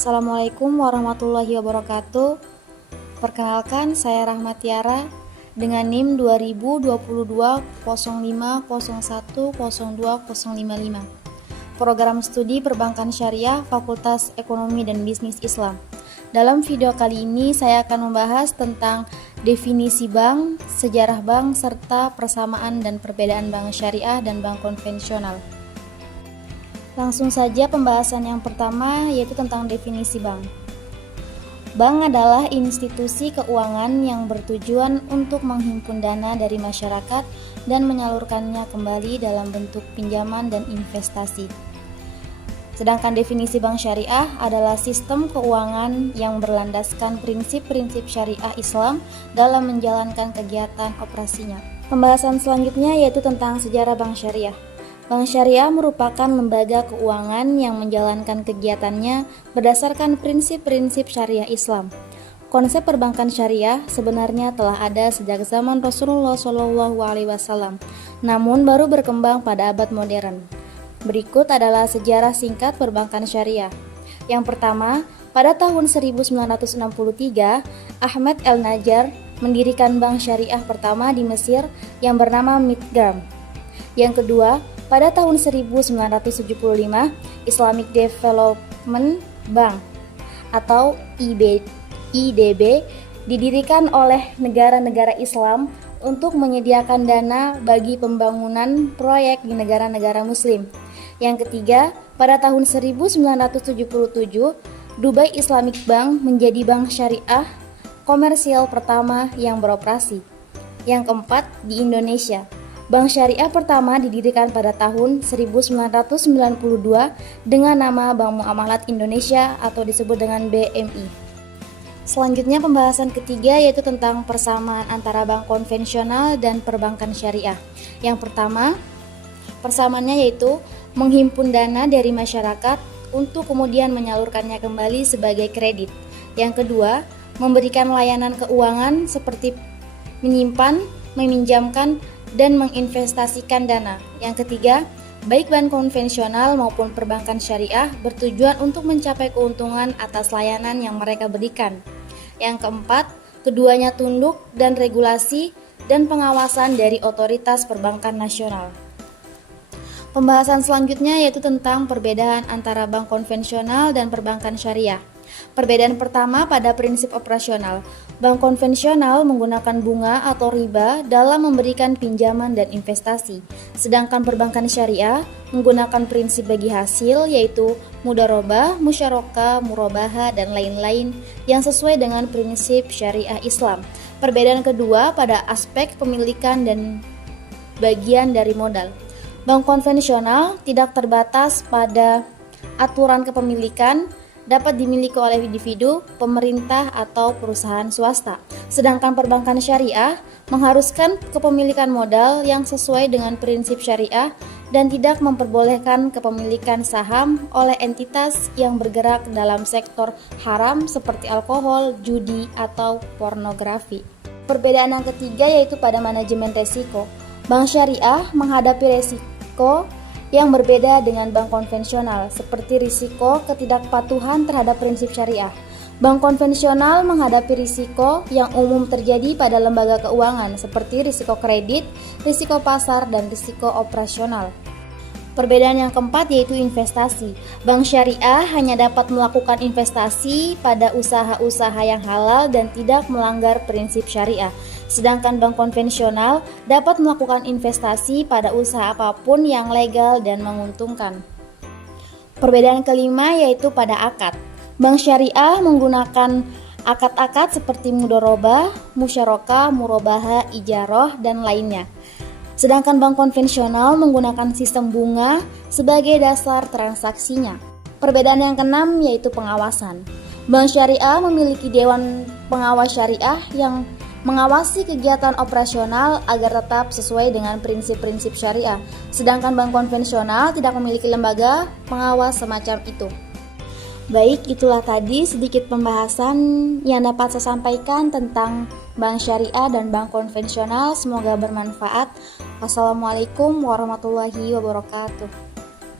Assalamualaikum warahmatullahi wabarakatuh. Perkenalkan, saya Rahmat Tiara dengan NIM 2022 05010255. Program Studi Perbankan Syariah Fakultas Ekonomi dan Bisnis Islam. Dalam video kali ini saya akan membahas tentang definisi bank, sejarah bank, serta persamaan dan perbedaan bank syariah dan bank konvensional. Langsung saja pembahasan yang pertama, yaitu tentang definisi bank. Bank adalah institusi keuangan yang bertujuan untuk menghimpun dana dari masyarakat dan menyalurkannya kembali dalam bentuk pinjaman dan investasi. Sedangkan definisi bank syariah adalah sistem keuangan yang berlandaskan prinsip-prinsip syariah Islam dalam menjalankan kegiatan operasinya. Pembahasan selanjutnya yaitu tentang sejarah bank syariah. Bank syariah merupakan lembaga keuangan yang menjalankan kegiatannya berdasarkan prinsip-prinsip syariah Islam. Konsep perbankan syariah sebenarnya telah ada sejak zaman Rasulullah SAW, namun baru berkembang pada abad modern. Berikut adalah sejarah singkat perbankan syariah. Yang pertama, pada tahun 1963, Ahmed El-Najjar mendirikan bank syariah pertama di Mesir yang bernama Midgram. Yang kedua, pada tahun 1975, Islamic Development Bank atau IDB didirikan oleh negara-negara Islam untuk menyediakan dana bagi pembangunan proyek di negara-negara Muslim. Yang ketiga, pada tahun 1977, Dubai Islamic Bank menjadi bank syariah komersial pertama yang beroperasi. Yang keempat, di Indonesia, bank syariah pertama didirikan pada tahun 1992 dengan nama Bank Muamalat Indonesia atau disebut dengan BMI. Selanjutnya pembahasan ketiga yaitu tentang persamaan antara bank konvensional dan perbankan syariah. Yang pertama, persamaannya yaitu menghimpun dana dari masyarakat untuk kemudian menyalurkannya kembali sebagai kredit. Yang kedua, memberikan layanan keuangan seperti menyimpan, meminjamkan, dan menginvestasikan dana. Yang ketiga, baik bank konvensional maupun perbankan syariah bertujuan untuk mencapai keuntungan atas layanan yang mereka berikan. Yang keempat, keduanya tunduk dan regulasi dan pengawasan dari otoritas perbankan nasional. Pembahasan selanjutnya yaitu tentang perbedaan antara bank konvensional dan perbankan syariah. Perbedaan pertama pada prinsip operasional. Bank konvensional menggunakan bunga atau riba dalam memberikan pinjaman dan investasi. Sedangkan perbankan syariah menggunakan prinsip bagi hasil yaitu mudharabah, musyarakah, murabaha, dan lain-lain yang sesuai dengan prinsip syariah Islam. Perbedaan kedua pada aspek pemilikan dan bagian dari modal. Bank konvensional tidak terbatas pada aturan kepemilikan, dapat dimiliki oleh individu, pemerintah, atau perusahaan swasta. Sedangkan perbankan syariah mengharuskan kepemilikan modal yang sesuai dengan prinsip syariah dan tidak memperbolehkan kepemilikan saham oleh entitas yang bergerak dalam sektor haram seperti alkohol, judi, atau pornografi. Perbedaan yang ketiga yaitu pada manajemen resiko. Bank syariah menghadapi resiko yang berbeda dengan bank konvensional, seperti risiko ketidakpatuhan terhadap prinsip syariah. Bank konvensional menghadapi risiko yang umum terjadi pada lembaga keuangan, seperti risiko kredit, risiko pasar, dan risiko operasional. Perbedaan yang keempat yaitu investasi. Bank syariah hanya dapat melakukan investasi pada usaha-usaha yang halal dan tidak melanggar prinsip syariah. Sedangkan bank konvensional dapat melakukan investasi pada usaha apapun yang legal dan menguntungkan. Perbedaan kelima yaitu pada akad. Bank syariah menggunakan akad-akad seperti mudharabah, musyarakah, murabaha, ijarah, dan lainnya. Sedangkan bank konvensional menggunakan sistem bunga sebagai dasar transaksinya. Perbedaan yang keenam yaitu pengawasan. Bank syariah memiliki dewan pengawas syariah yang mengawasi kegiatan operasional agar tetap sesuai dengan prinsip-prinsip syariah. Sedangkan bank konvensional tidak memiliki lembaga pengawas semacam itu. Baik, itulah tadi sedikit pembahasan yang dapat saya sampaikan tentang bank syariah dan bank konvensional. Semoga bermanfaat. Wassalamualaikum warahmatullahi wabarakatuh.